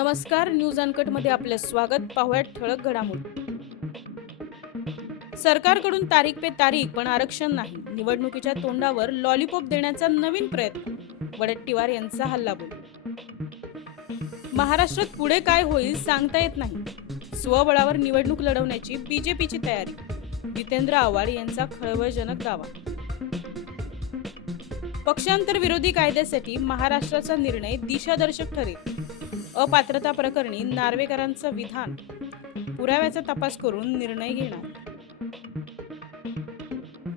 नमस्कार, news uncut मध्ये आपले स्वागत. पाहूयात ठळक घडामोडी. सरकारकडून तारीख पे तारीख पण आरक्षण नाही. निवडणुकीच्या तोंडावर लॉलीपॉप देण्याचा नवीन प्रयत्न. वडेट्टीवार यांचा हल्लाबोल. महाराष्ट्रात पुढे काय होईल सांगता येत नाही. स्वबळावर निवडणूक लढवण्याची बीजेपीची तयारी. जितेंद्र आव्हाड यांचा खळबळजनक दावा. पक्षांतर विरोधी कायद्यासाठी महाराष्ट्राचा निर्णय दिशादर्शक ठरेल. अपात्रता प्रकरणी नार्वेकरांचं विधान. पुराव्याचा तपास करून निर्णय घेणार.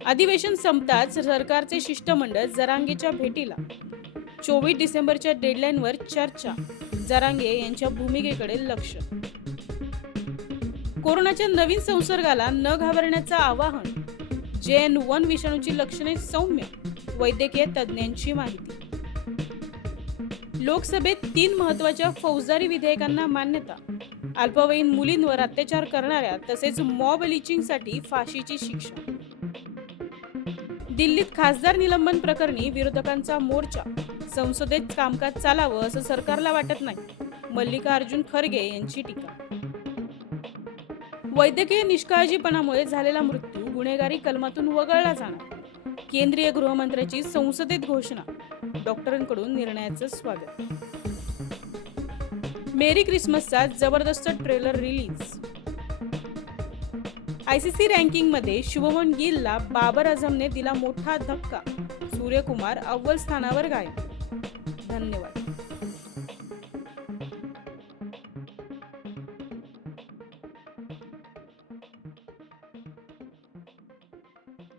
अधिवेशन संपताच सरकारचे शिष्टमंडळ जरांगेच्या भेटीला. 24 डिसेंबरच्या डेडलाईनवर चर्चा. जरांगे यांच्या भूमिकेकडे लक्ष. कोरोनाच्या नवीन संसर्गाला न घाबरण्याचं आवाहन. JN.1 विषाणूची लक्षणे सौम्य. वैद्यकीय तज्ज्ञांची माहिती. लोकसभेत 3 महत्त्वाच्या फौजदारी विधेयकांना मान्यता. अल्पवयीन मुलींवर अत्याचार करणाऱ्या तसेच मॉब लिंचिंगसाठी फाशीची शिक्षा. दिल्लीत खासदार निलंबन प्रकरणी विरोधकांचा मोर्चा. संसदेत कामकाज चालावं असं सरकारला वाटत नाही. मल्लिकार्जुन खरगे यांची टीका. वैद्यकीय निष्काळजीपणामुळे झालेला मृत्यू गुन्हेगारी कलमातून वगळला जाणार. केंद्रीय गृहमंत्र्याची संसदेत घोषणा. डॉक्टरांकडून निर्णयाचं स्वागत. मेरी क्रिसमसचा जबरदस्त ट्रेलर रिलीज. ICC रँकिंगमध्ये शुभमन गिलला बाबर आझमने दिला मोठा धक्का. सूर्यकुमार अव्वल स्थानावर गायब. धन्यवाद.